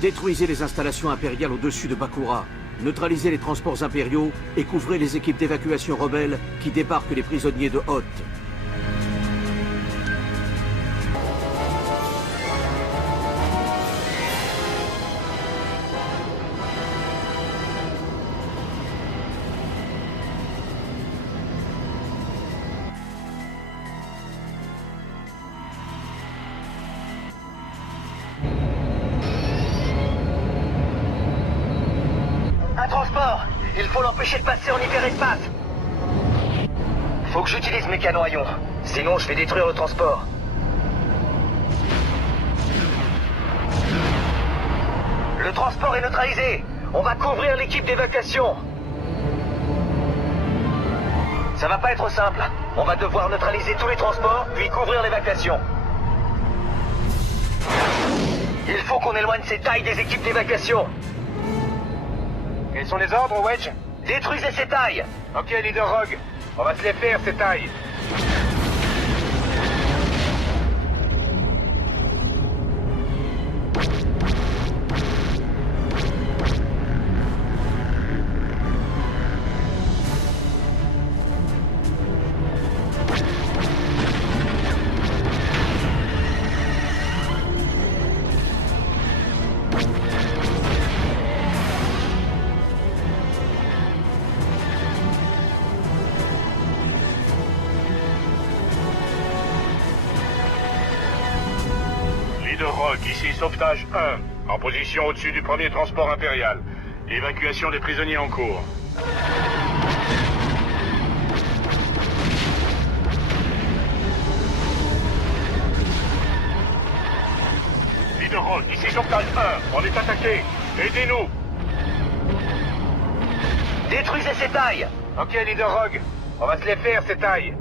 Détruisez les installations impériales au-dessus de Bakura. Neutralisez les transports impériaux et couvrez les équipes d'évacuation rebelles qui débarquent les prisonniers de Hoth. Un transport! Il faut l'empêcher de passer en hyperespace! Faut que j'utilise mes canons à ion. Sinon, je vais détruire le transport. Le transport est neutralisé! On va couvrir l'équipe d'évacuation! Ça va pas être simple. On va devoir neutraliser tous les transports, puis couvrir l'évacuation. Il faut qu'on éloigne ces tailles des équipes d'évacuation. Quels sont les ordres, Wedge? Détruisez ces tailles! Ok, leader Rogue. On va se les faire, ces tailles. Leader Rogue, ici sauvetage 1, en position au-dessus du premier transport impérial. Évacuation des prisonniers en cours. Leader Rogue, ici sauvetage 1, on est attaqué. Aidez-nous. Détruisez ces tailles! Ok, leader Rogue, on va se les faire, ces tailles.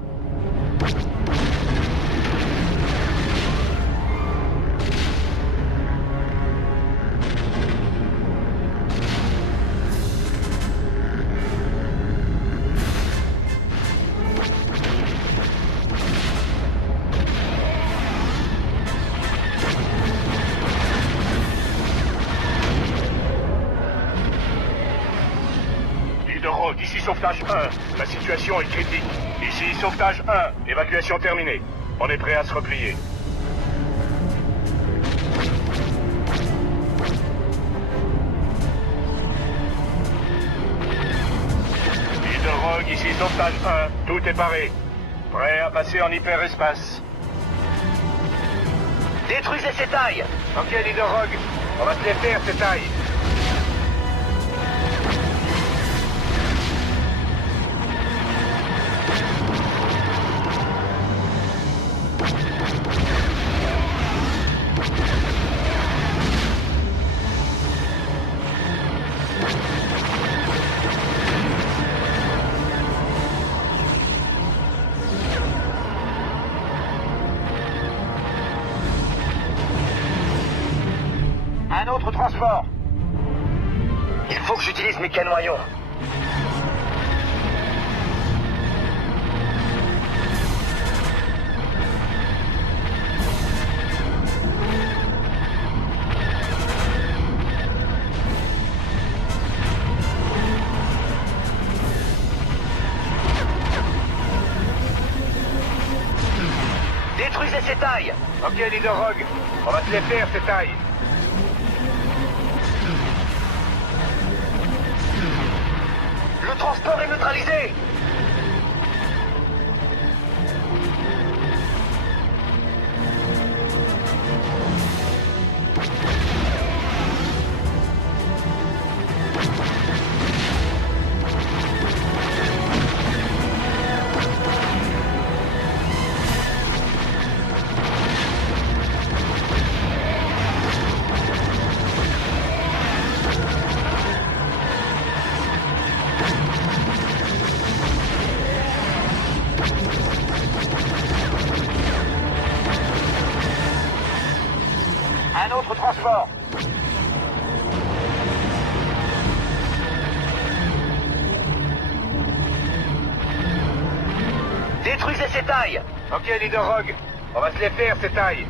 Rogue, ici sauvetage 1. La situation est critique. Ici sauvetage 1. Évacuation terminée. On est prêt à se replier. Leader Rogue, ici sauvetage 1. Tout est paré. Prêt à passer en hyperespace. Détruisez ces tailles! Ok, leader Rogue. On va se les faire, ces tailles. Un autre transport! Il faut que j'utilise mes canons à ion. Détruisez ces tailles! Ok, leader Rogue. On va se les faire, ces tailles. Le transport est neutralisé! Un autre transport! Détruisez ces tailles! Ok, leader Rogue. On va se les faire, ces tailles.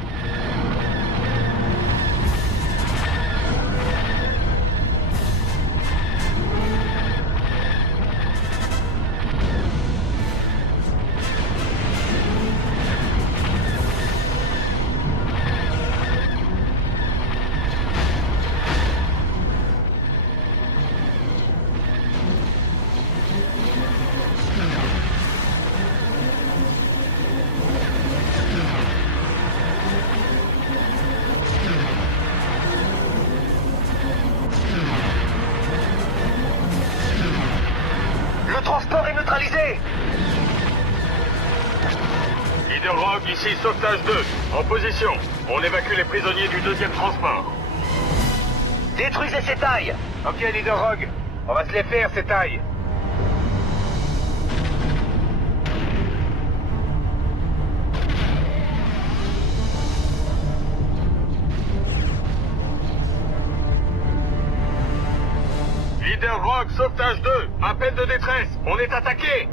Leader Rogue, ici sauvetage 2. En position. On évacue les prisonniers du deuxième transport. Détruisez ces tailles. Ok, Leader Rogue. On va se les faire, ces tailles. Leader Rogue, sauvetage 2. Appel de détresse. On est attaqué.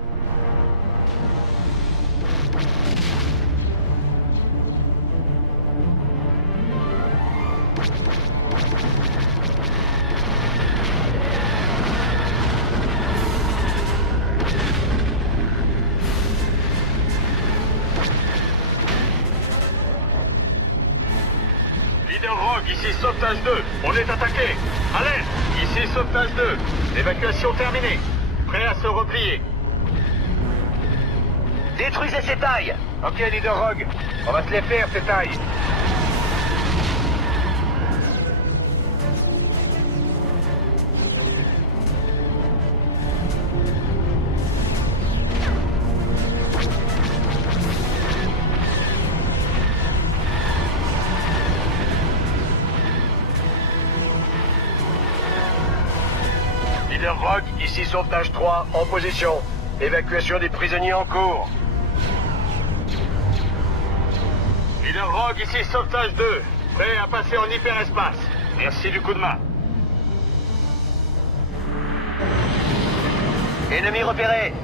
Leader Rogue, ici sauvetage 2. On est attaqué. Alerte. Ici sauvetage 2. Évacuation terminée. Prêt à se replier. Détruisez ces tailles. Ok, Leader Rogue. On va se les faire, ces tailles. Leader Rogue, ici sauvetage 3, en position. Évacuation des prisonniers en cours. Leader Rogue, ici sauvetage 2. Prêt à passer en hyperespace. Merci du coup de main. Ennemi repéré.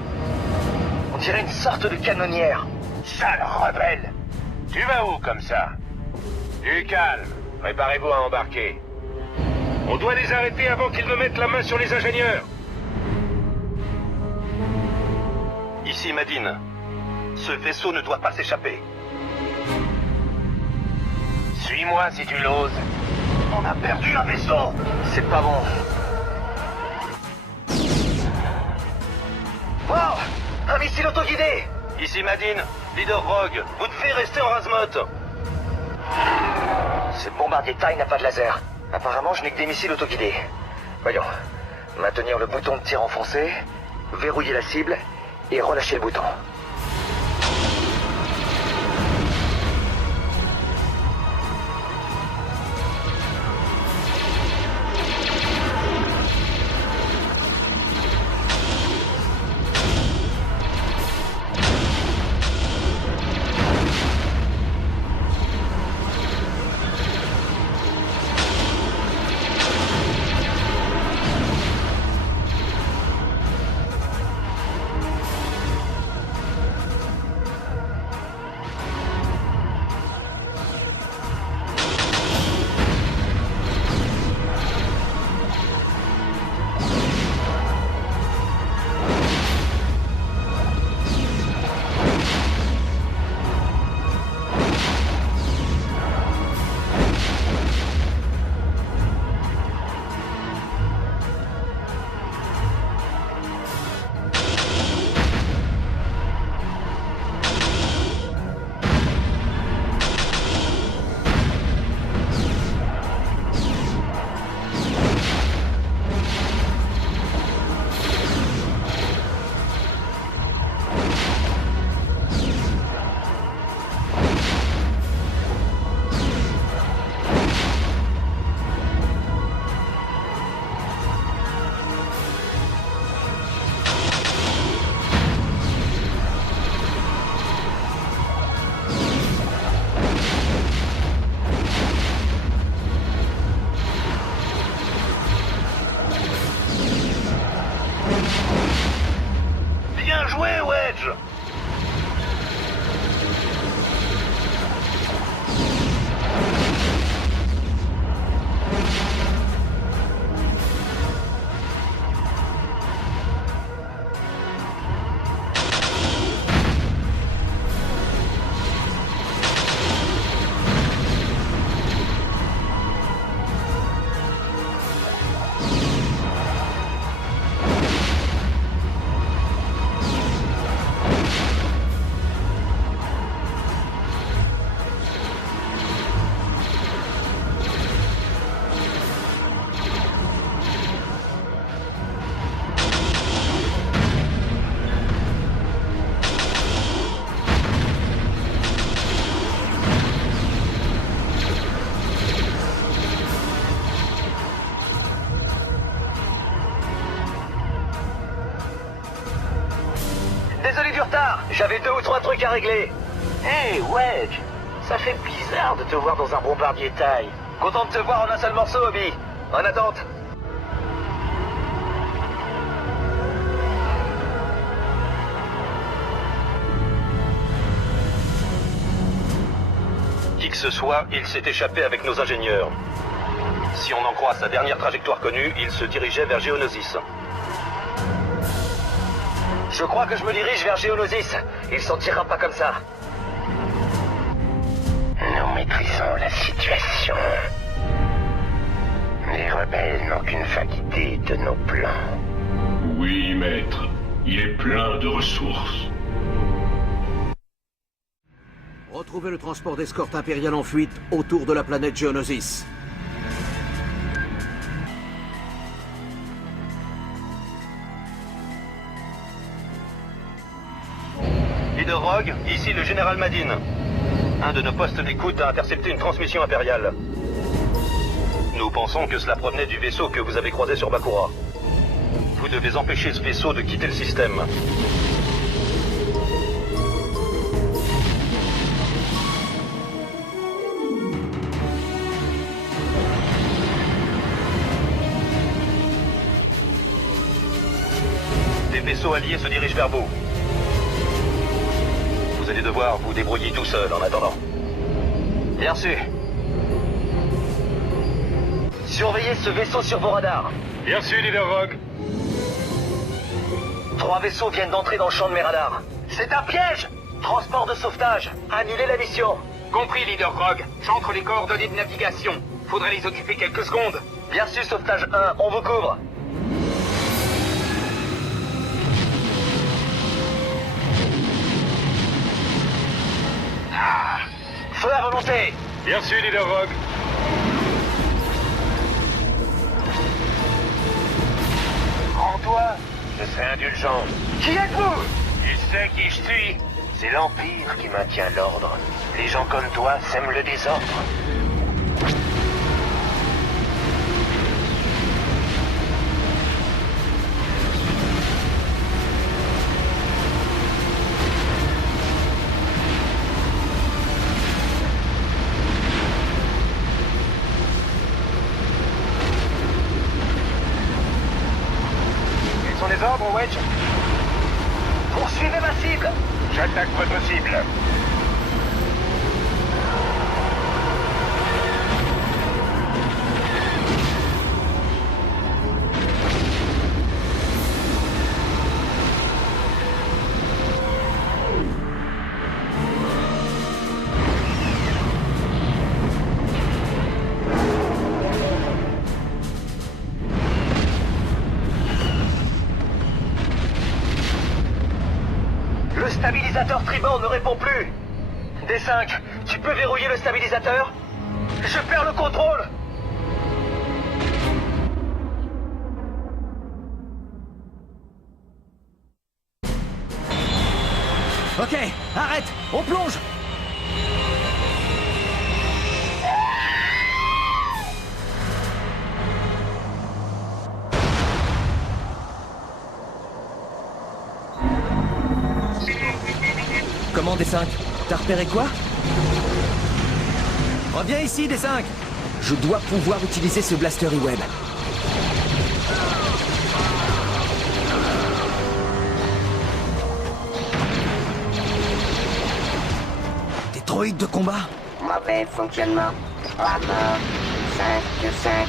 On dirait une sorte de canonnière. Sale rebelle. Tu vas où comme ça? Du calme. Préparez-vous à embarquer. On doit les arrêter avant qu'ils ne mettent la main sur les ingénieurs. Ici Madine. Ce vaisseau ne doit pas s'échapper. Suis-moi si tu l'oses. On a perdu un vaisseau. C'est pas bon. Oh, un missile autoguidé. Ici Madine. Leader Rogue. Vous devez rester en Razmot. Ce bombardier taille n'a pas de laser. Apparemment, je n'ai que des missiles autoguidés. Voyons. Maintenir le bouton de tir enfoncé, verrouiller la cible et relâcher le bouton. J'avais 2 ou 3 trucs à régler. Hey, Wedge, ça fait bizarre de te voir dans un bombardier taille. Content de te voir en un seul morceau, Obi. En attente. Qui que ce soit, il s'est échappé avec nos ingénieurs. Si on en croit sa dernière trajectoire connue, il se dirigeait vers Geonosis. Je crois que je me dirige vers Geonosis. Il s'en tirera pas comme ça. Nous maîtrisons la situation. Les rebelles n'ont qu'une vague idée de nos plans. Oui, maître. Il est plein de ressources. Retrouvez le transport d'escorte impériale en fuite autour de la planète Geonosis. Leader Rogue, ici le général Madine. Un de nos postes d'écoute a intercepté une transmission impériale. Nous pensons que cela provenait du vaisseau que vous avez croisé sur Bakura. Vous devez empêcher ce vaisseau de quitter le système. Des vaisseaux alliés se dirigent vers vous. Vous allez devoir vous débrouiller tout seul en attendant. Bien sûr. Surveillez ce vaisseau sur vos radars. Bien sûr, Leader Rogue. 3 vaisseaux viennent d'entrer dans le champ de mes radars. C'est un piège! Transport de sauvetage. Annulez la mission. Compris, Leader Rogue. J'entre les coordonnées de navigation. Faudrait les occuper quelques secondes. Bien sûr, sauvetage 1, on vous couvre. Feu à volonté. Bien sûr, Leader Rogue. Rends-toi, je serai indulgent. Qui êtes-vous? Tu sais qui je suis? C'est l'Empire qui maintient l'ordre. Les gens comme toi sèment le désordre. Quels sont les ordres, Wedge? Poursuivez ma cible. J'attaque votre cible. Le stabilisateur tribord ne répond plus. D5, tu peux verrouiller le stabilisateur? Je perds le contrôle. Ok, arrête, on plonge. Comment, D5? T'as repéré quoi? Reviens ici, D5! Je dois pouvoir utiliser ce blaster E-Web. Des droïdes de combat? Mauvais fonctionnement. 3 morts. 5 sur 5.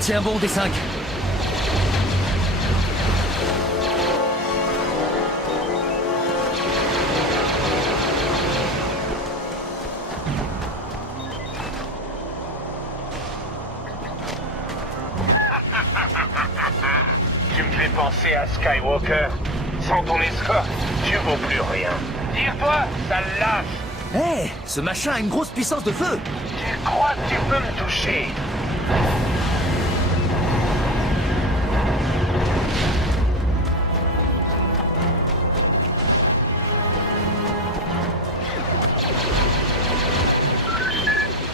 Tiens bon, D5. Tu me fais penser à Skywalker. Sans ton escorte, tu vaux plus rien. Tire-toi, sale lâche. Hé, ce machin a une grosse puissance de feu. Tu crois que tu peux me toucher?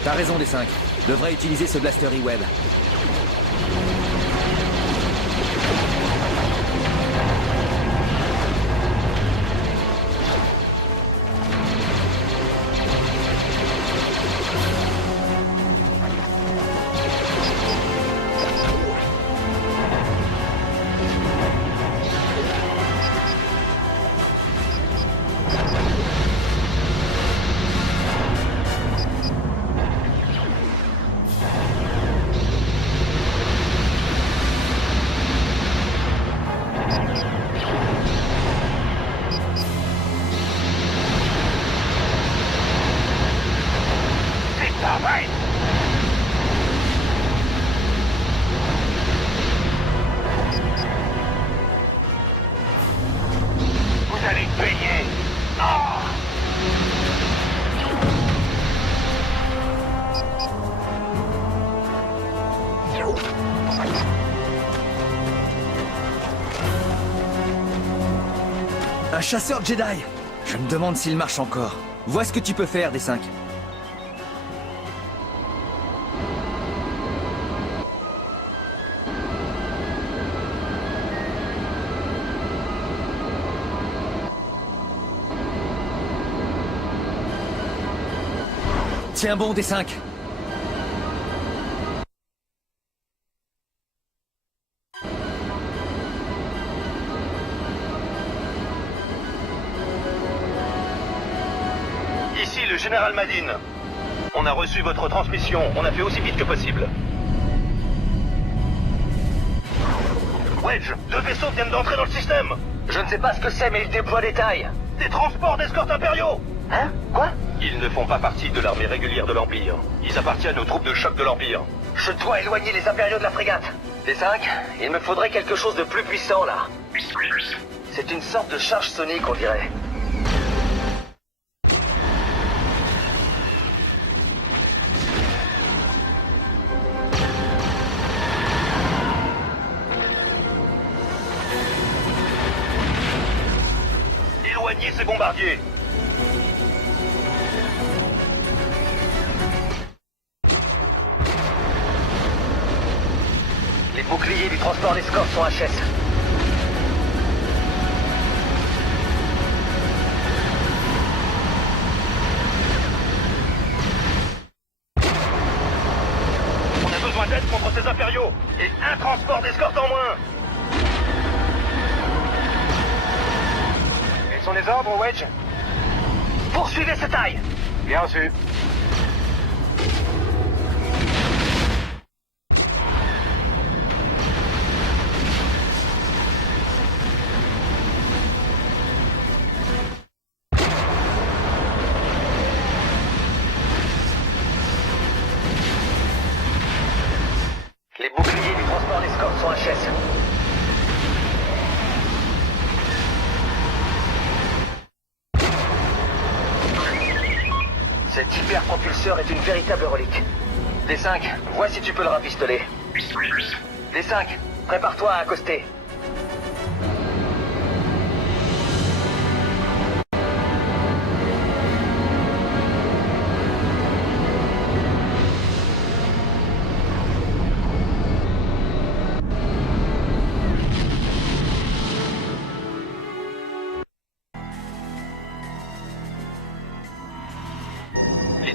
T'as raison, D5. Devrait utiliser ce blaster E-Web. Vous allez payer. Ah! Un chasseur Jedi. Je me demande s'il marche encore. Vois ce que tu peux faire, D5. Tiens bon, D5. Ici le général Madine. On a reçu votre transmission, on a fait aussi vite que possible. Wedge, 2 vaisseaux viennent d'entrer dans le système. Je ne sais pas ce que c'est, mais il déploie des tailles. Des transports d'escorte impériaux. Hein? Quoi? Ils ne font pas partie de l'armée régulière de l'Empire. Ils appartiennent aux troupes de choc de l'Empire. Je dois éloigner les impériaux de la frégate. D5, il me faudrait quelque chose de plus puissant, là. C'est une sorte de charge sonique, on dirait. Éloignez ces bombardiers. Les boucliers du transport d'escorte sont HS. On a besoin d'aide contre ces impériaux. Et un transport d'escorte en moins. Quels sont les ordres, Wedge? Poursuivez ces tailles! Bien reçu. Les boucliers du transport d'escorte sont HS. Cet hyperpropulseur est une véritable relique. D5, vois si tu peux le rapistoler. D5, prépare-toi à accoster.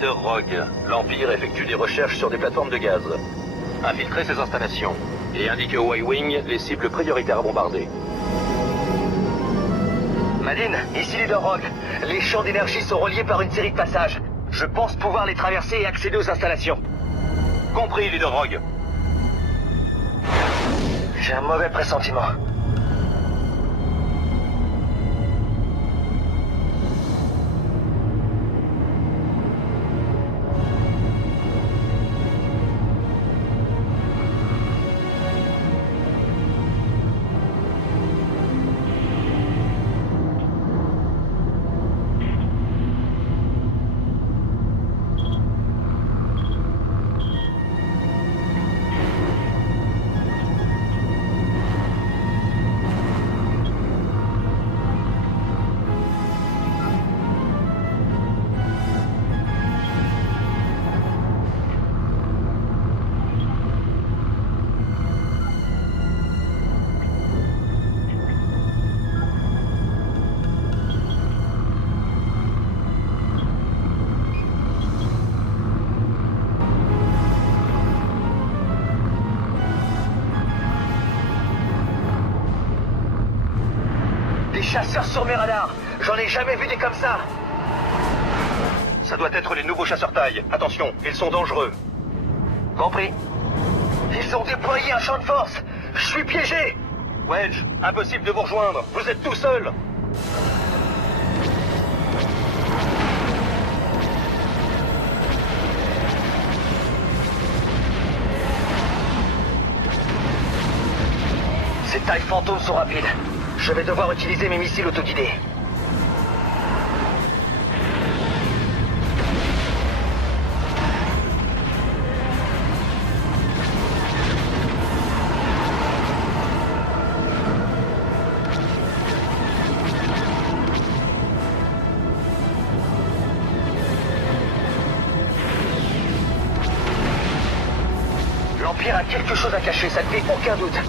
Leader Rogue, l'Empire effectue des recherches sur des plateformes de gaz. Infiltrez ces installations et indiquez au Y-Wing les cibles prioritaires à bombarder. Madine, ici Leader Rogue. Les champs d'énergie sont reliés par une série de passages. Je pense pouvoir les traverser et accéder aux installations. Compris, Leader Rogue. J'ai un mauvais pressentiment. Chasseurs sur mes radars. J'en ai jamais vu des comme ça. Ça doit être les nouveaux chasseurs taille. Attention, ils sont dangereux. Compris. Ils ont déployé un champ de force. Je suis piégé. Wedge, impossible de vous rejoindre. Vous êtes tout seul. Ces tailles fantômes sont rapides. Je vais devoir utiliser mes missiles autoguidés. L'Empire a quelque chose à cacher, ça ne fait aucun doute.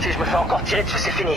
Si je me fais encore tirer dessus, c'est fini.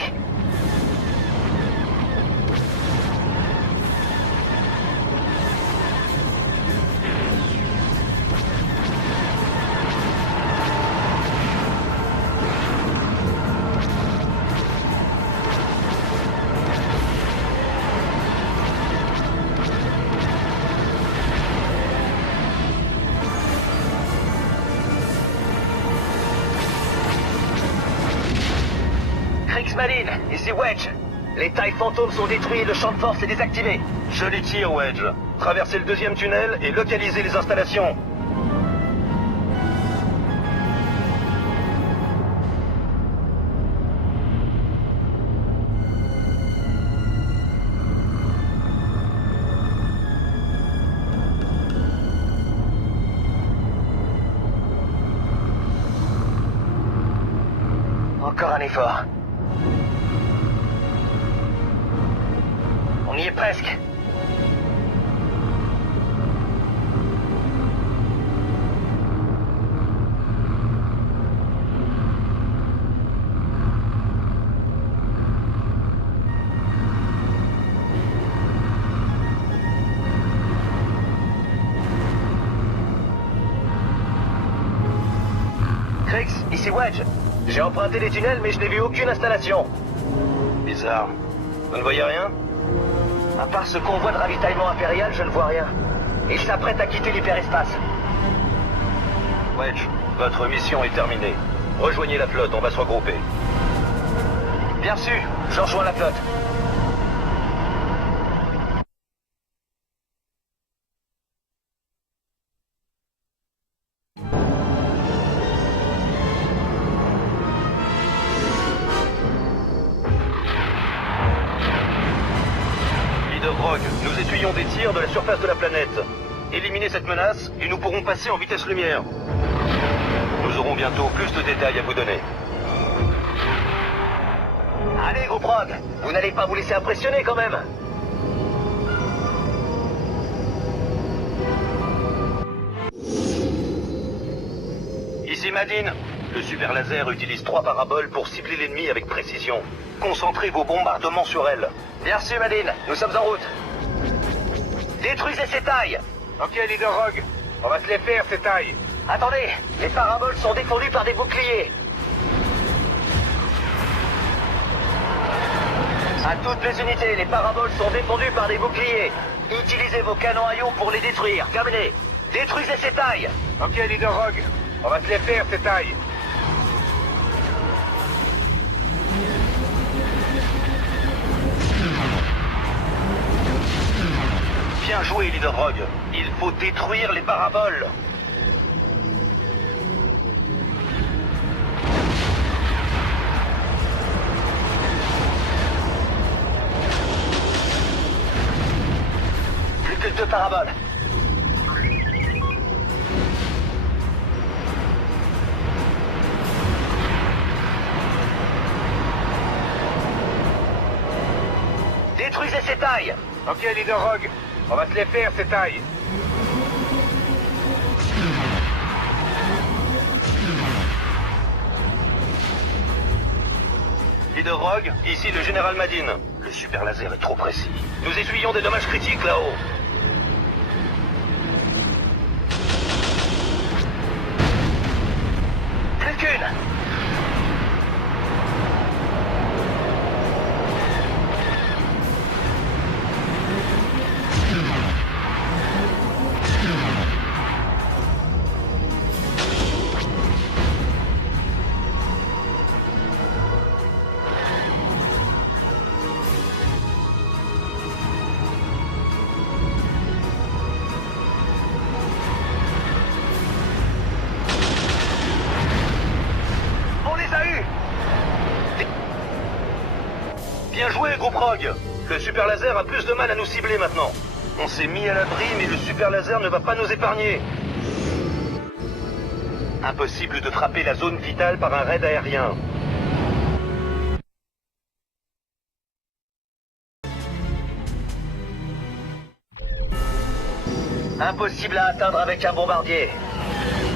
Marine, ici Wedge. Les tailles fantômes sont détruits et le champ de force est désactivé. Je les tire, Wedge. Traversez le deuxième tunnel et localisez les installations. Encore un effort. On y est presque. Krix, ici Wedge. J'ai emprunté les tunnels, mais je n'ai vu aucune installation. Bizarre. Vous ne voyez rien? À part ce convoi de ravitaillement impérial, je ne vois rien. Il s'apprête à quitter l'hyperespace. Wedge, votre mission est terminée. Rejoignez la flotte, on va se regrouper. Bien sûr, je rejoins la flotte. Leader Rogue, nous essuyons des tirs de la surface de la planète. Éliminez cette menace et nous pourrons passer en vitesse lumière. Nous aurons bientôt plus de détails à vous donner. Allez, gros prog, vous n'allez pas vous laisser impressionner quand même. Ici Madine. Le super laser utilise 3 paraboles pour cibler l'ennemi avec précision. Concentrez vos bombardements sur elle. Bien reçu, Madine, nous sommes en route. Détruisez ces tailles. Ok, Leader Rogue. On va se les faire, ces tailles. Attendez, les paraboles sont défendues par des boucliers. À toutes les unités, les paraboles sont défendues par des boucliers. Utilisez vos canons à ion pour les détruire. Terminé. Détruisez ces tailles. Ok, Leader Rogue. On va se les faire, ces tailles. Bien joué, Leader Rogue. Il faut détruire les paraboles. Plus que 2 paraboles. Détruisez ces tailles. Ok, Leader Rogue. On va se les faire, ces tailles. Leader Rogue, ici le général Madine. Le super laser est trop précis. Nous essuyons des dommages critiques là-haut. Plus qu'une. Bien joué, groupe Rogue. Le super laser a plus de mal à nous cibler maintenant. On s'est mis à l'abri, mais le super laser ne va pas nous épargner. Impossible de frapper la zone vitale par un raid aérien. Impossible à atteindre avec un bombardier.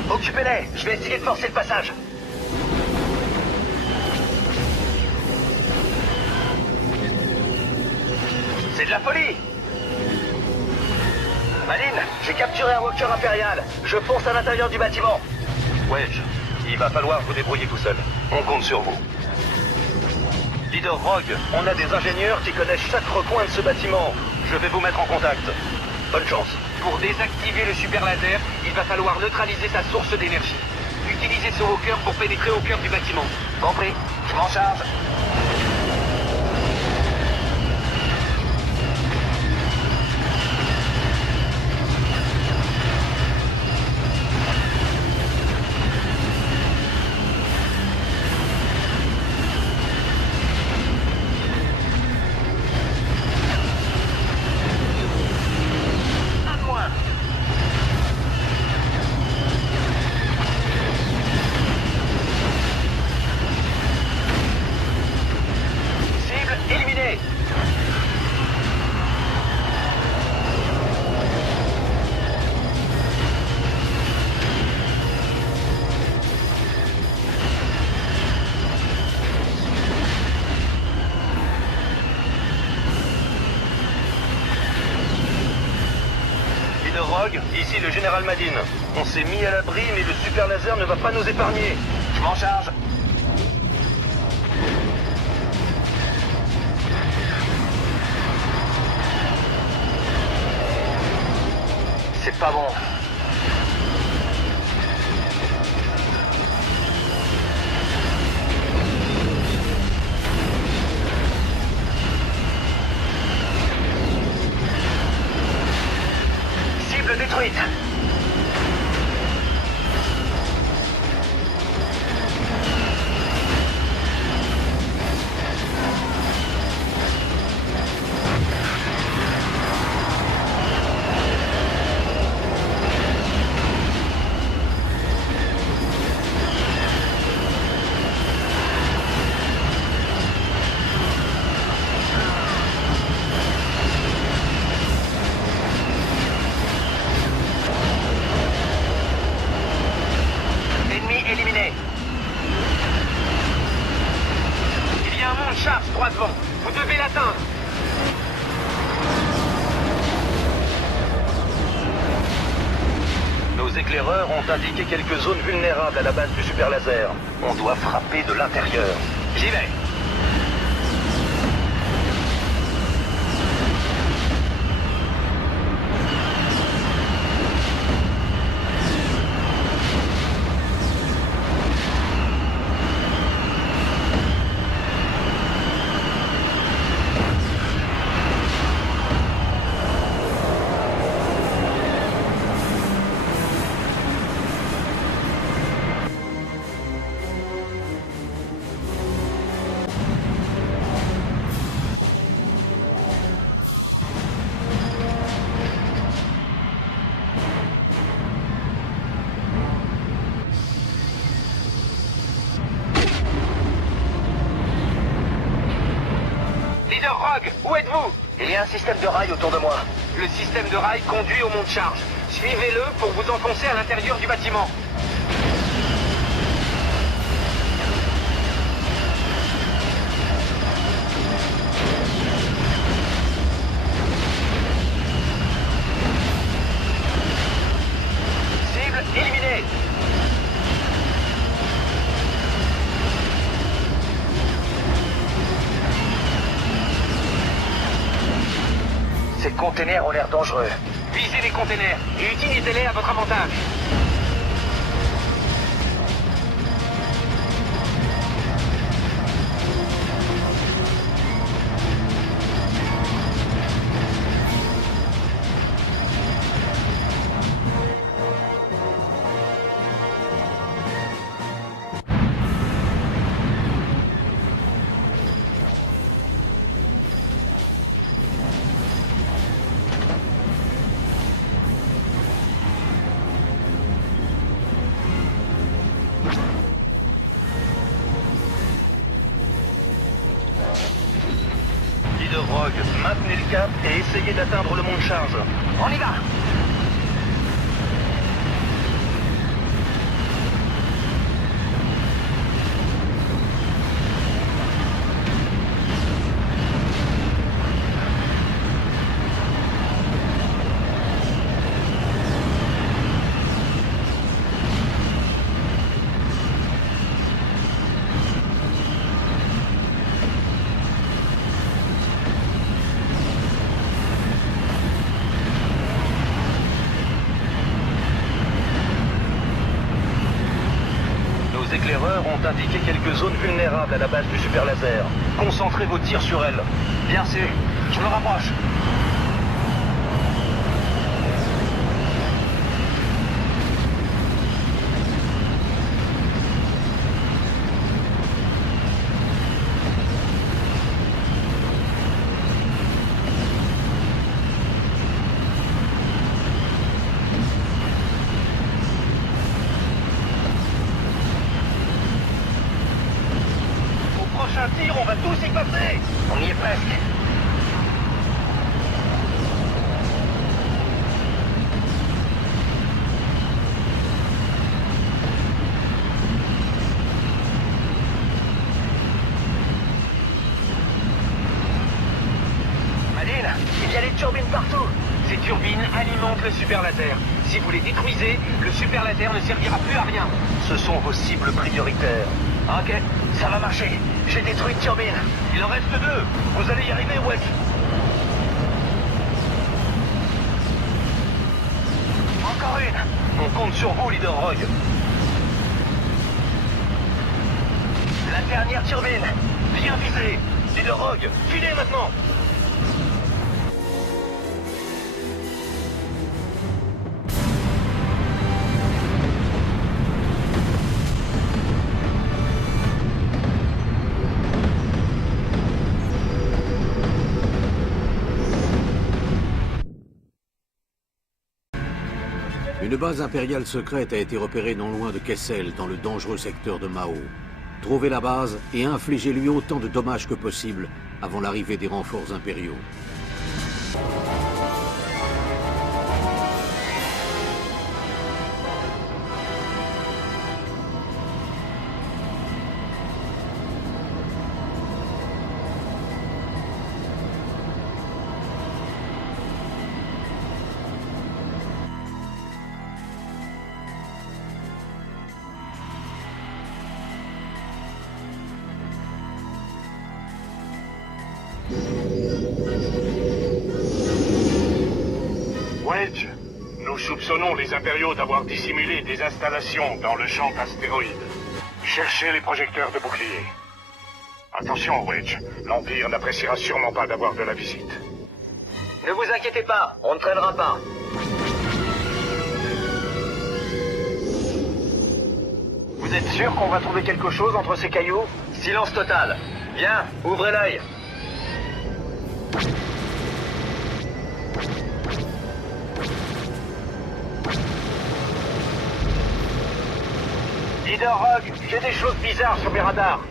Occupez-les, je vais essayer de forcer le passage. C'est de la folie. Madine, j'ai capturé un walker impérial. Je fonce à l'intérieur du bâtiment. Wedge, il va falloir vous débrouiller tout seul. On compte sur vous. Leader Rogue, on a des ingénieurs qui connaissent chaque recoin de ce bâtiment. Je vais vous mettre en contact. Bonne chance. Pour désactiver le super laser, il va falloir neutraliser sa source d'énergie. Utilisez ce walker pour pénétrer au cœur du bâtiment. Compris, je m'en charge. Rogue, ici le général Madine. On s'est mis à l'abri, mais le super laser ne va pas nous épargner. Je m'en charge. C'est pas bon. Cible détruite. éclaireurs ont indiqué quelques zones vulnérables à la base du super laser. On doit frapper de l'intérieur. J'y vais. Leader Rogue, où êtes-vous? Il y a un système de rail autour de moi. Le système de rail conduit au mont de charge. Suivez-le pour vous enfoncer à l'intérieur du bâtiment. Cible éliminée. Ces containers ont l'air dangereux. Visez les containers et utilisez-les à votre avantage. Leader Rogue, maintenez le cap et essayez d'atteindre le mont de charge. On y va! Nos éclaireurs ont indiqué quelques zones vulnérables à la base du super laser. Concentrez vos tirs sur elles. Bien sûr, je me rapproche. Au prochain tir, on va tous y passer. On y est presque. Madine, il y a des turbines partout. Ces turbines alimentent le super laser. Si vous les détruisez, le super laser ne servira plus à rien. Ce sont vos cibles prioritaires. Ok, ça va marcher. J'ai détruit une turbine. Il en reste 2. Vous allez y arriver, Wedge. Encore une. On compte sur vous, Leader Rogue. La dernière turbine. Bien visé. Leader Rogue, filez maintenant. Une base impériale secrète a été repérée non loin de Kessel, dans le dangereux secteur de Mao. Trouvez la base et infligez-lui autant de dommages que possible avant l'arrivée des renforts impériaux. Wedge, nous soupçonnons les impériaux d'avoir dissimulé des installations dans le champ d'astéroïdes. Cherchez les projecteurs de bouclier. Attention, Wedge, l'Empire n'appréciera sûrement pas d'avoir de la visite. Ne vous inquiétez pas, on ne traînera pas. Vous êtes sûr qu'on va trouver quelque chose entre ces cailloux? Silence total. Bien, ouvrez l'œil. Leader Rogue, j'ai des choses bizarres sur mes radars.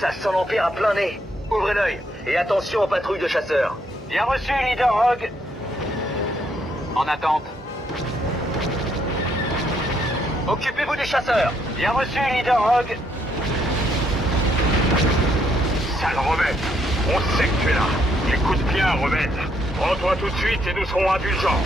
Ça sent l'Empire à plein nez. Ouvrez l'œil. Et attention aux patrouilles de chasseurs. Bien reçu, Leader Rogue. En attente. Occupez-vous des chasseurs. Bien reçu, Leader Rogue. Sale rebelle, on sait que tu es là. Écoute bien, rebelle. Prends-toi tout de suite et nous serons indulgents.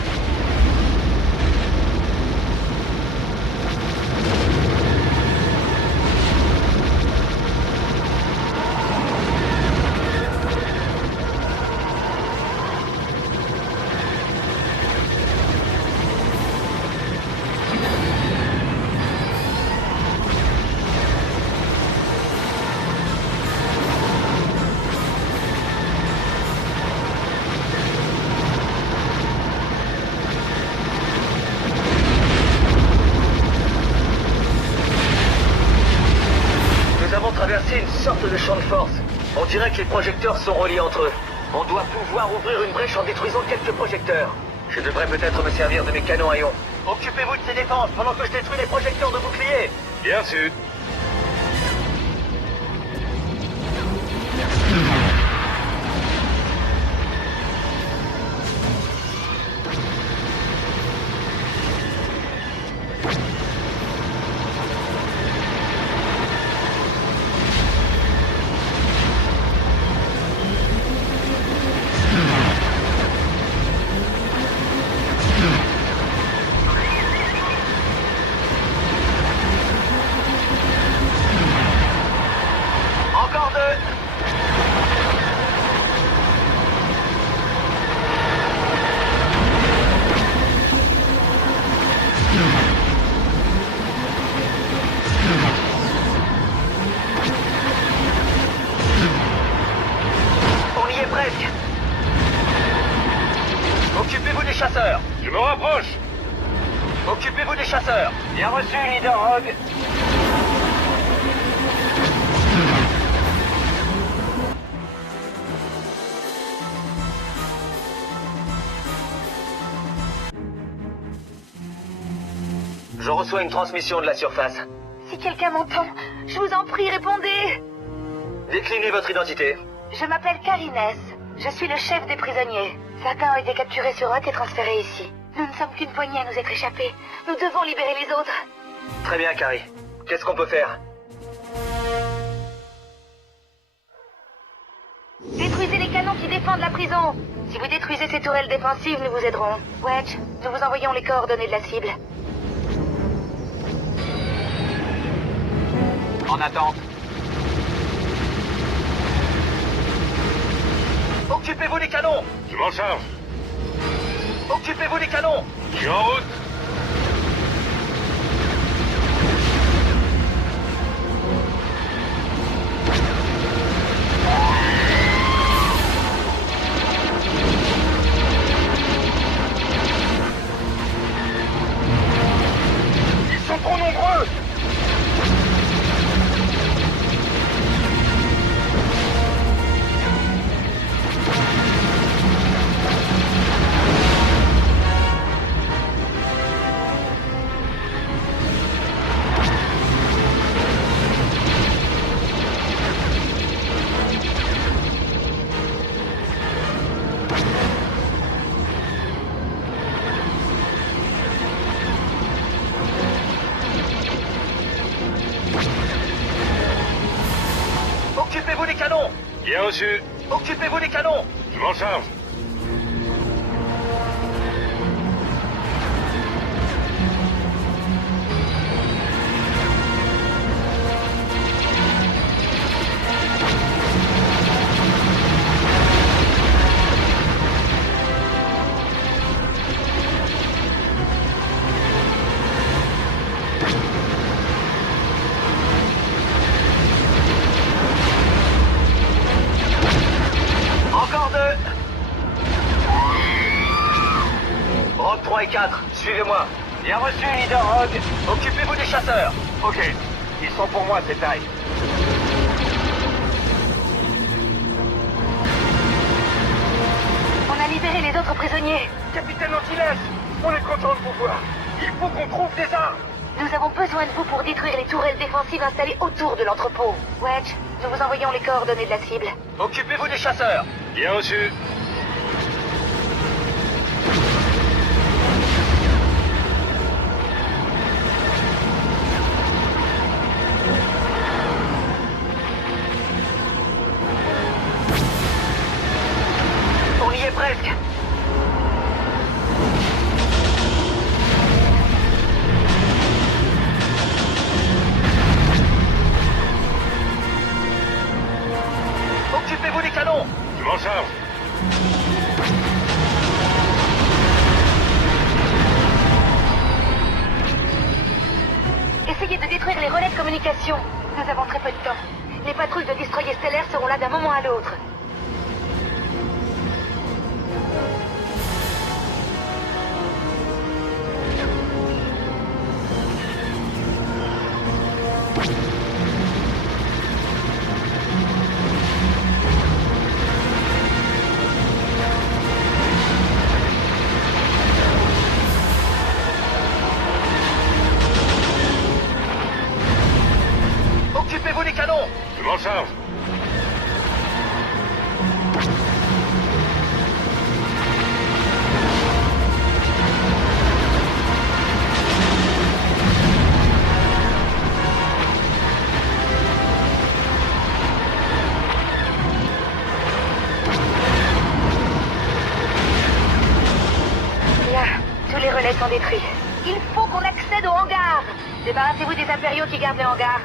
Traverser une sorte de champ de force. On dirait que les projecteurs sont reliés entre eux. On doit pouvoir ouvrir une brèche en détruisant quelques projecteurs. Je devrais peut-être me servir de mes canons à ion. Occupez-vous de ces défenses pendant que je détruis les projecteurs de bouclier. Bien sûr. Encore deux. On y est presque. Occupez-vous des chasseurs. Je me rapproche. Occupez-vous des chasseurs. Bien reçu, Leader Rogue. Je reçois une transmission de la surface. Si quelqu'un m'entend, je vous en prie, répondez. Déclinez votre identité. Je m'appelle Karines. Je suis le chef des prisonniers. Certains ont été capturés sur Rock et transférés ici. Nous ne sommes qu'une poignée à nous être échappés. Nous devons libérer les autres. Très bien, Carrie. Qu'est-ce qu'on peut faire? Détruisez les canons qui défendent la prison. Si vous détruisez ces tourelles défensives, nous vous aiderons. Wedge, nous vous envoyons les coordonnées de la cible. En attente. Occupez-vous des canons. Je m'en charge. Occupez-vous des canons. Je suis en route. Ils sont trop nombreux. Occupez-vous des canons. Bien reçu. Occupez-vous des canons. Je m'en charge. 3 et 4, suivez-moi. Bien reçu, leader Rogue. Occupez-vous des chasseurs. Ok, ils sont pour moi, ces tailles. On a libéré les autres prisonniers. Capitaine Antilles, on est content de vous voir. Il faut qu'on trouve des armes. Nous avons besoin de vous pour détruire les tourelles défensives installées autour de l'entrepôt. Wedge, nous vous envoyons les coordonnées de la cible. Occupez-vous des chasseurs. Bien reçu. On y est presque. Occupez-vous des canons. Je m'en charge. Essayez de détruire les relais de communication. Nous avons très peu de temps. Les patrouilles de destroyers stellaires seront là d'un moment à l'autre. Occupez-vous des canons. Je m'en charge. Là, tous les relais sont détruits. Il faut qu'on accède au hangar. Débarrassez-vous des impériaux qui gardent le hangar.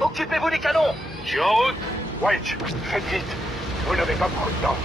Occupez-vous des canons. Je suis en route. Wedge, faites vite. Vous n'avez pas beaucoup de temps.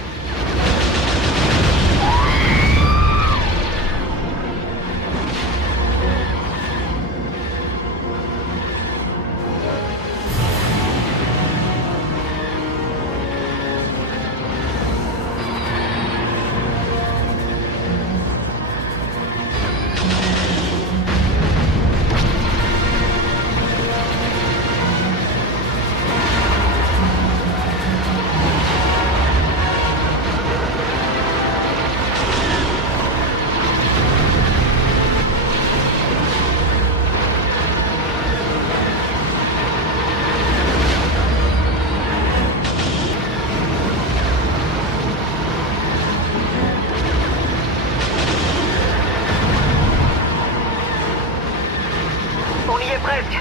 On y est presque.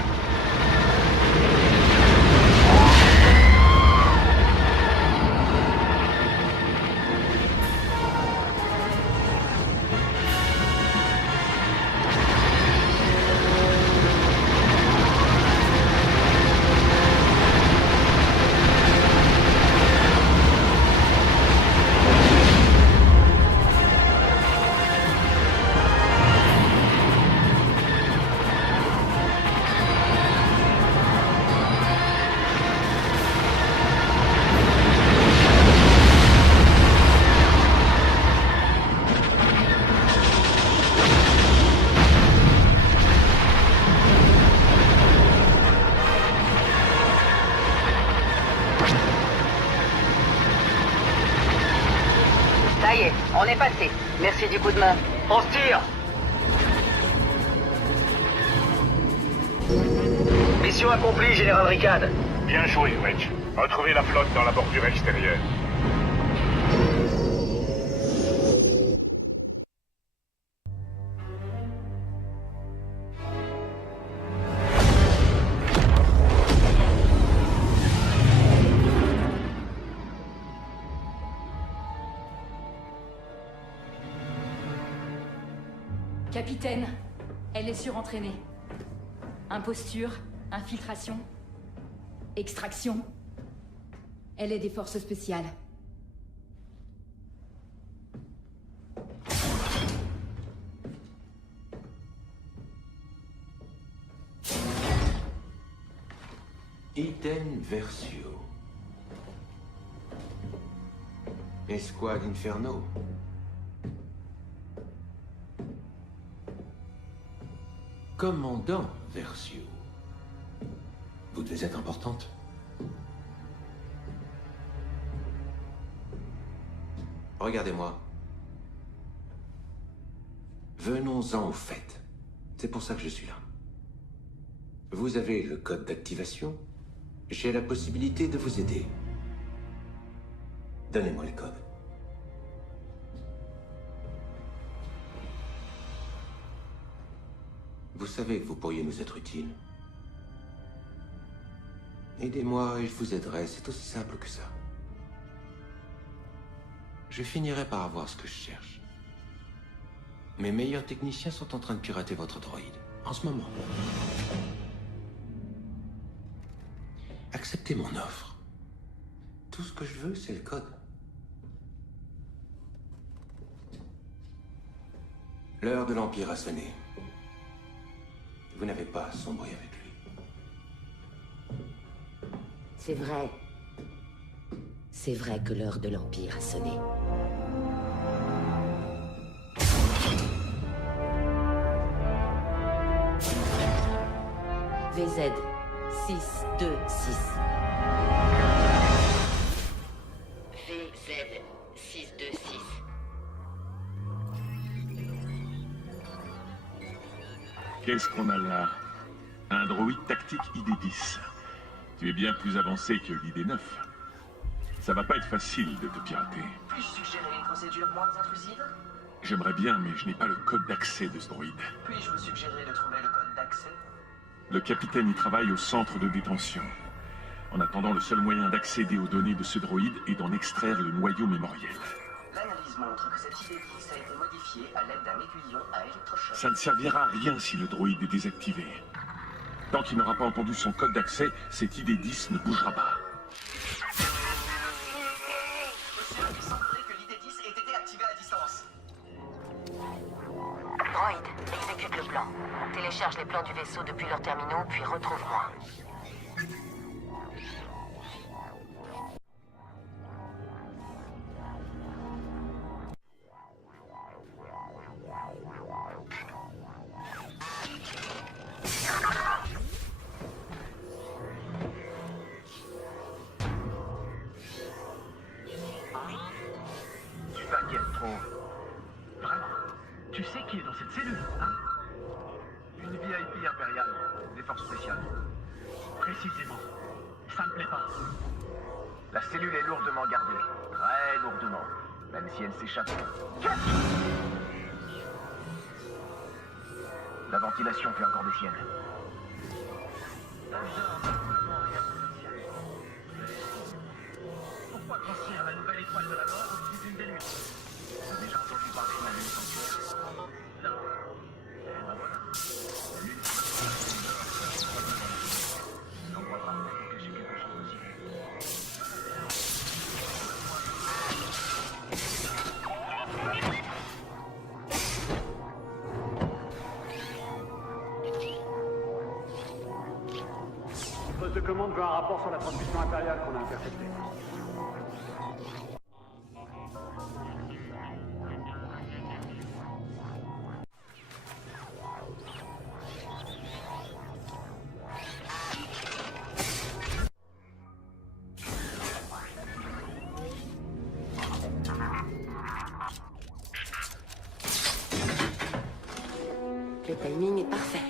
Ça y est, on est passé. Merci du coup de main. On se tire. Mission accomplie, Général Ricard. Bien joué, Wedge. Retrouvez la flotte dans la bordure extérieure. Capitaine, elle est surentraînée. Imposture, infiltration, extraction. Elle est des forces spéciales. Iden Versio. Escouade Inferno. Commandant Versio. Vous devez être importante. Regardez-moi. Venons-en au fait. C'est pour ça que je suis là. Vous avez le code d'activation. J'ai la possibilité de vous aider. Donnez-moi le code. Vous savez que vous pourriez nous être utiles. Aidez-moi et je vous aiderai, c'est aussi simple que ça. Je finirai par avoir ce que je cherche. Mes meilleurs techniciens sont en train de pirater votre droïde, en ce moment. Acceptez mon offre. Tout ce que je veux, c'est le code. L'heure de l'Empire a sonné. Vous n'avez pas à sombrer avec lui. C'est vrai. C'est vrai que l'heure de l'Empire a sonné. VZ 626. VZ 626. Qu'est-ce qu'on a là? Un droïde tactique ID-10. Tu es bien plus avancé que l'ID-9. Ça va pas être facile de te pirater. Puis-je suggérer une procédure moins intrusive? J'aimerais bien, mais je n'ai pas le code d'accès de ce droïde. Puis-je vous suggérer de trouver le code d'accès? Le capitaine y travaille au centre de détention. En attendant, le seul moyen d'accéder aux données de ce droïde est d'en extraire le noyau mémoriel. L'analyse montre que cette ID-10 a été modifiée à l'aide d'un aiguillon à électrochoc. Ça ne servira à rien si le droïde est désactivé. Tant qu'il n'aura pas entendu son code d'accès, cette ID-10 ne bougera pas. Monsieur, il semblerait que l'ID-10 ait été activée à distance. Droïde, exécute le plan. Télécharge les plans du vaisseau depuis leurs terminaux, puis retrouve-moi. Tu t'inquiètes trop. Vraiment. Tu sais qui est dans cette cellule, hein? Une VIP impériale, des forces spéciales. Précisément. Ça me plaît pas. La cellule est lourdement gardée. Très lourdement. Même si elle s'échappe. La ventilation fait encore des siennes. Pourquoi construire la nouvelle étoile de la mort au-dessus d'une des lunes? J'ai déjà entendu parler de la lune sanctuaire. Non. Et ben voilà. La lune c'est l'endroit parfait pour cacher quelque chose aussi. Poste de commande veut un rapport sur la transmission impériale qu'on a interceptée. Le timing est parfait.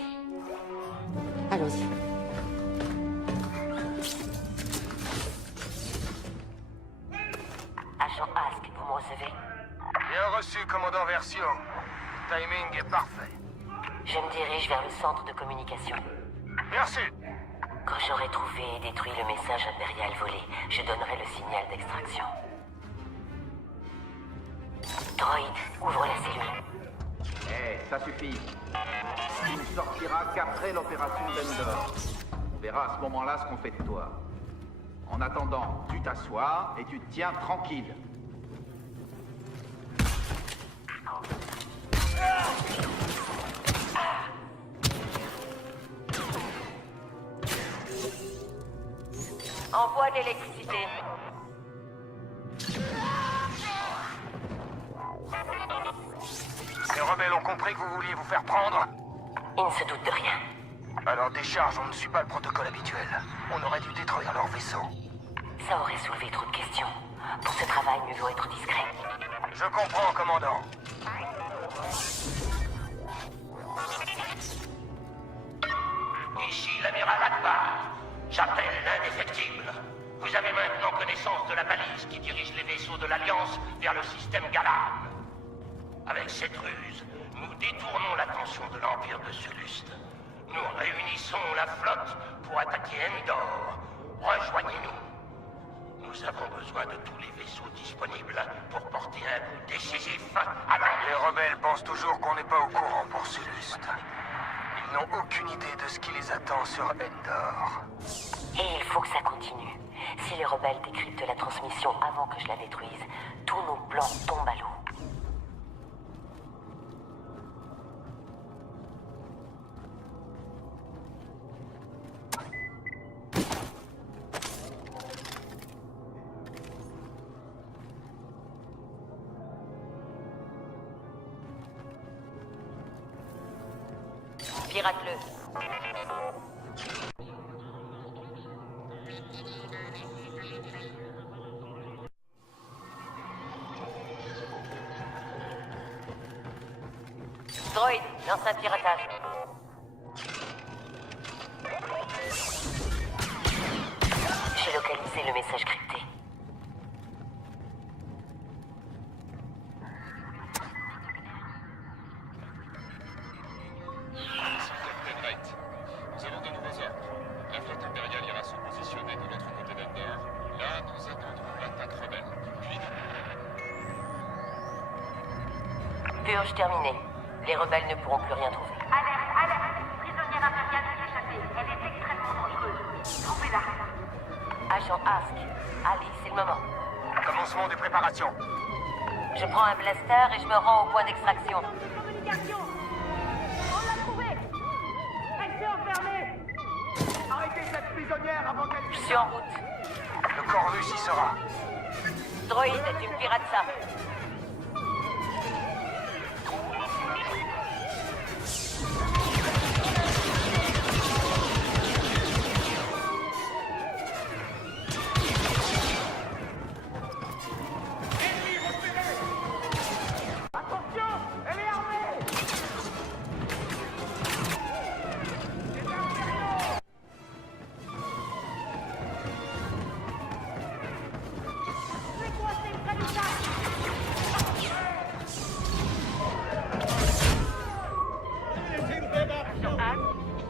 Allons-y. Agent Ask, vous me recevez? Bien reçu, commandant Versio. Timing est parfait. Je me dirige vers le centre de communication. Merci. Quand j'aurai trouvé et détruit le message impérial volé, je donnerai le signal d'extraction. Droïde, ouvre la cellule. Ça suffit. sortira qu'après l'opération d'Endor. On verra à ce moment-là ce qu'on fait de toi. En attendant, tu t'assois et tu te tiens tranquille. Envoie d'électricité. Les rebelles ont compris que vous vouliez vous faire prendre? Ils ne se doutent de rien. Alors décharge, on ne suit pas le protocole habituel. On aurait dû détruire leur vaisseau. Ça aurait soulevé trop de questions. Pour ce travail, mieux vaut être discret. Je comprends, commandant. Ici l'amiral Akbar. J'appelle l'indéfectible. Vous avez maintenant connaissance de la balise qui dirige les vaisseaux de l'Alliance vers le système Galan. Avec cette ruse, nous détournons l'attention de l'Empire de Sulust. Nous réunissons la flotte pour attaquer Endor. Rejoignez-nous. Nous avons besoin de tous les vaisseaux disponibles pour porter un coup décisif à l'Empire. Les rebelles pensent toujours qu'on n'est pas au courant pour Sulust. Ils n'ont aucune idée de ce qui les attend sur Endor. Et il faut que ça continue. Si les rebelles décryptent la transmission avant que je la détruise, tous nos plans tombent à l'eau. Pirate-le. Droïde, lance un piratage. J'ai localisé le message crypté. Nous avons de nouveaux ordres. La flotte impériale ira se positionner de l'autre côté d'Endor. Là, nous attendrons l'attaque rebelle. Puis... Purge terminée. Les rebelles ne pourront plus rien trouver. Alerte, alerte. Prisonnière impériale s'est échappée. Elle est extrêmement dangereuse. Trouvez-la. Agent Ask. Ali, c'est le moment. Commencement des préparations. Je prends un blaster et je me rends au point d'extraction. Communication. On l'a trouvée. Elle s'est enfermée. Arrêtez cette prisonnière avant qu'elle... Je suis en route. Le Corvus y sera. Droïde, tu me pirates ça.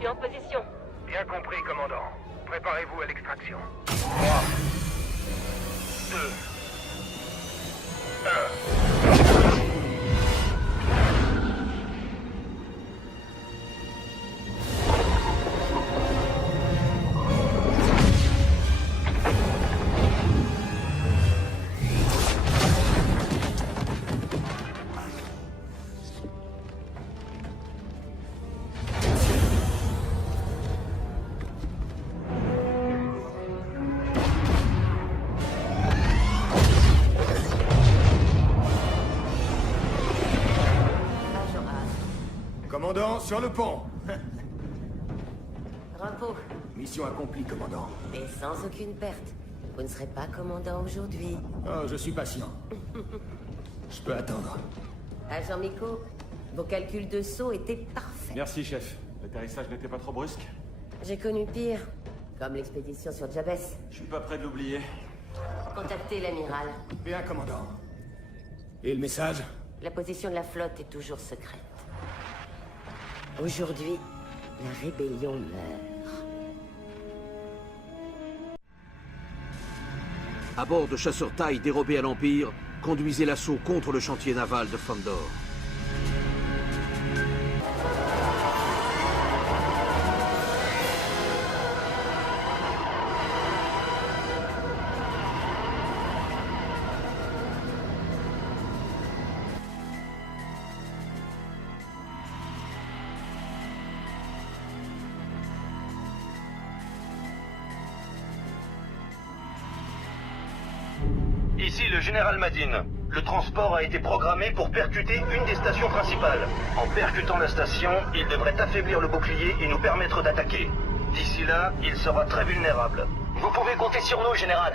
En position. Bien compris, commandant. Préparez-vous à l'extraction. 3, 2, 1. Commandant, sur le pont. Repos. Mission accomplie, commandant. Et sans aucune perte. Vous ne serez pas commandant aujourd'hui. Oh, je suis patient. Je peux attendre. Agent Miko, vos calculs de saut étaient parfaits. Merci, chef. L'atterrissage n'était pas trop brusque. J'ai connu pire. Comme l'expédition sur Jabès. Je suis pas prêt de l'oublier. Contactez l'amiral. Bien, commandant. Et le message? La position de la flotte est toujours secrète. Aujourd'hui, la rébellion meurt. À bord de chasseurs taille dérobés à l'Empire, conduisait l'assaut contre le chantier naval de Fandor. le général Madine. Le transport a été programmé pour percuter une des stations principales. En percutant la station, il devrait affaiblir le bouclier et nous permettre d'attaquer. D'ici là, il sera très vulnérable. Vous pouvez compter sur nous, général.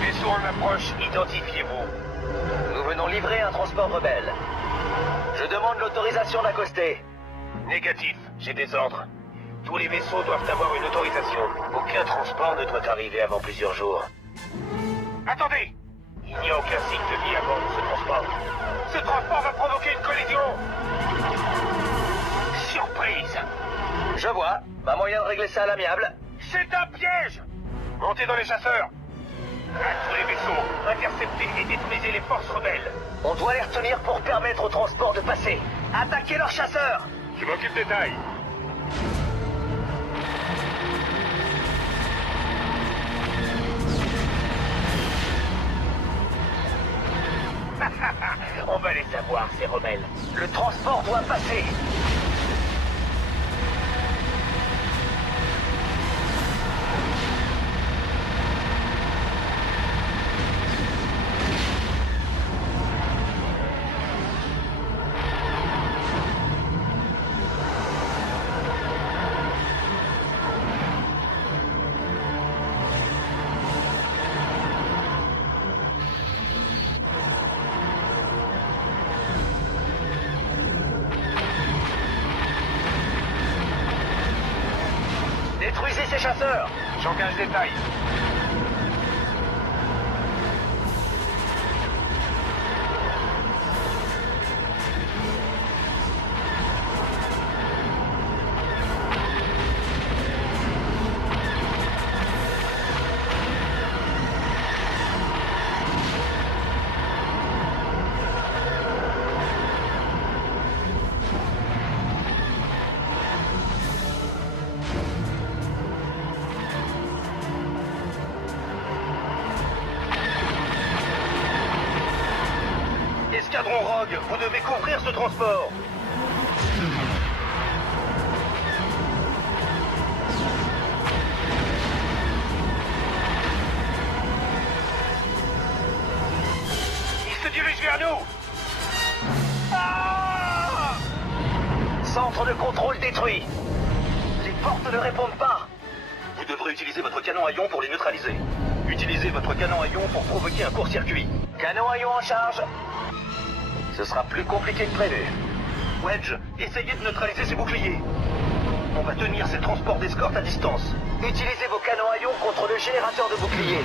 Vaisseau en approche. Identifiez-vous. Nous venons livrer un transport rebelle. Je demande l'autorisation d'accoster. Négatif, j'ai des ordres. Tous les vaisseaux doivent avoir une autorisation. Aucun transport ne doit arriver avant plusieurs jours. Attendez! Il n'y a aucun signe de vie à bord de ce transport. Ce transport va provoquer une collision! Surprise! Je vois. Pas moyen de régler ça à l'amiable. C'est un piège! Montez dans les chasseurs! À tous les vaisseaux, interceptez et détruisez les forces rebelles. On doit les retenir pour permettre au transport de passer. Attaquez leurs chasseurs! Je m'occupe des tailles. On va les avoir, ces rebelles. Le transport doit passer. Détruisez ces chasseurs! J'engage des tailles. Escadron Rogue, vous devez couvrir ce transport. Il se dirige vers nous! Centre de contrôle détruit. Les portes ne répondent pas. Vous devrez utiliser votre canon à ion pour les neutraliser. Utilisez votre canon à ion pour provoquer un court-circuit. Canon à ion en charge. Ce sera plus compliqué que prévu. Wedge, essayez de neutraliser ces boucliers. On va tenir ces transports d'escorte à distance. Utilisez vos canons à ion contre le générateur de bouclier.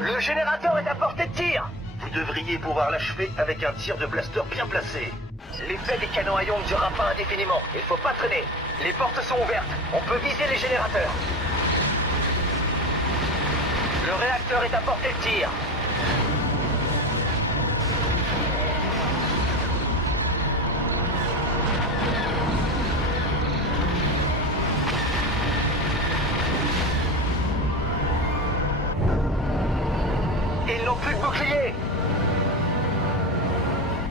Le générateur est à portée de tir. Vous devriez pouvoir l'achever avec un tir de blaster bien placé. L'effet des canons à ion ne durera pas indéfiniment. Il faut pas traîner. Les portes sont ouvertes. On peut viser les générateurs. Le réacteur est à portée de tir. Ils n'ont plus de bouclier.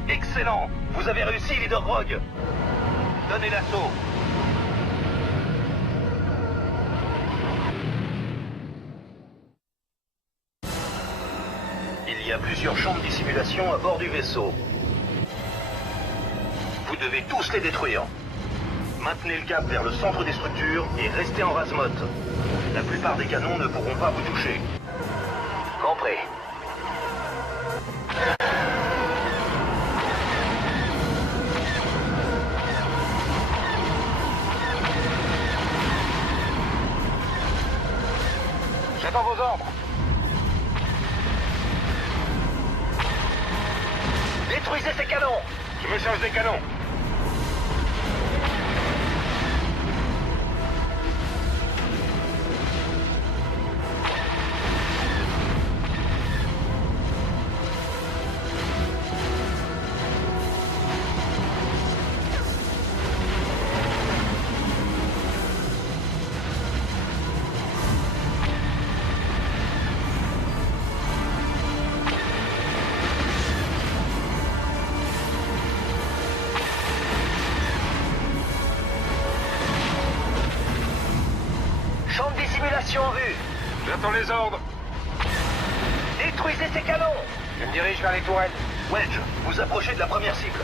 Excellent. Vous avez réussi, leader Rogue. Donnez l'assaut. Il y a plusieurs champs de dissimulation à bord du vaisseau. Vous devez tous les détruire. Maintenez le cap vers le centre des structures et restez en rase-motte. La plupart des canons ne pourront pas vous toucher. Compris. J'attends vos ordres. Détruisez ces canons. Je me charge des canons. dissimulation en vue. J'attends les ordres. Détruisez ces canons. Je me dirige vers les tourelles. Wedge, vous approchez de la première cible.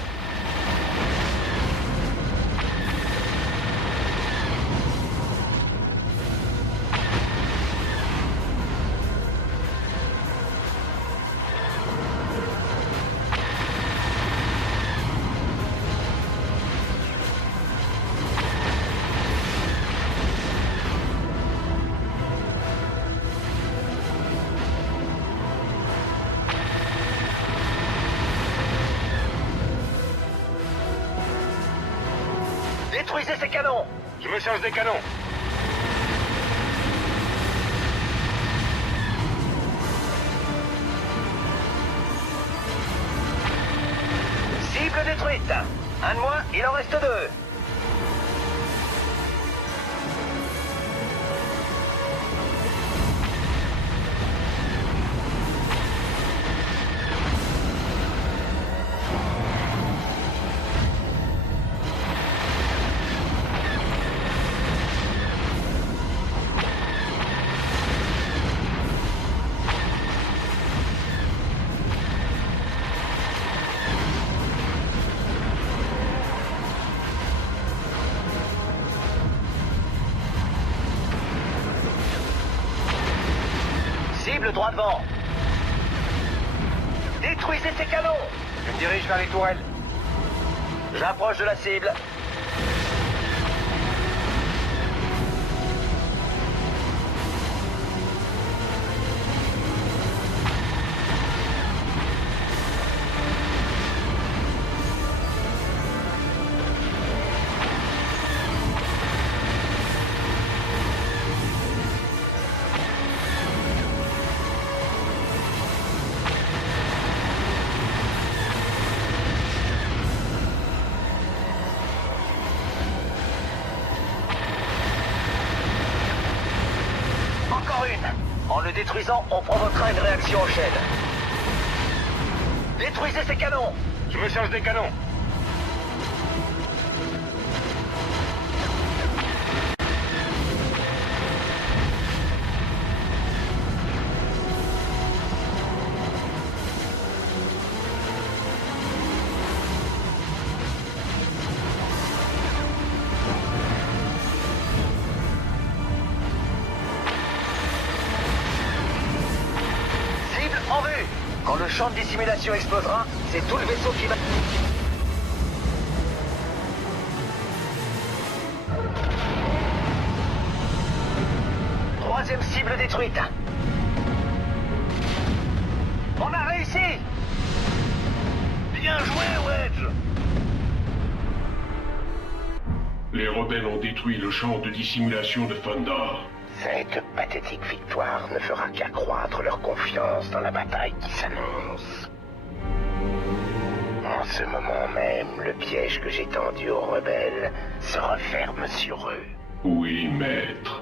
Détruisez ces canons. Je me charge des canons. Cible détruite. Un de moins, il en reste 2. Cible droit devant. Détruisez ces canons. Je me dirige vers les tourelles. J'approche de la cible. En le détruisant, on provoquera une réaction en chaîne. Détruisez ces canons. Je me charge des canons. En vue. Quand le champ de dissimulation explosera, c'est tout le vaisseau qui va... Troisième cible détruite. On a réussi. Bien joué, Wedge. Les rebelles ont détruit le champ de dissimulation de Fondor. Cette pathétique victoire ne fera qu'accroître leur confiance dans la bataille qui s'annonce. En ce moment même, le piège que j'ai tendu aux rebelles se referme sur eux. Oui, maître.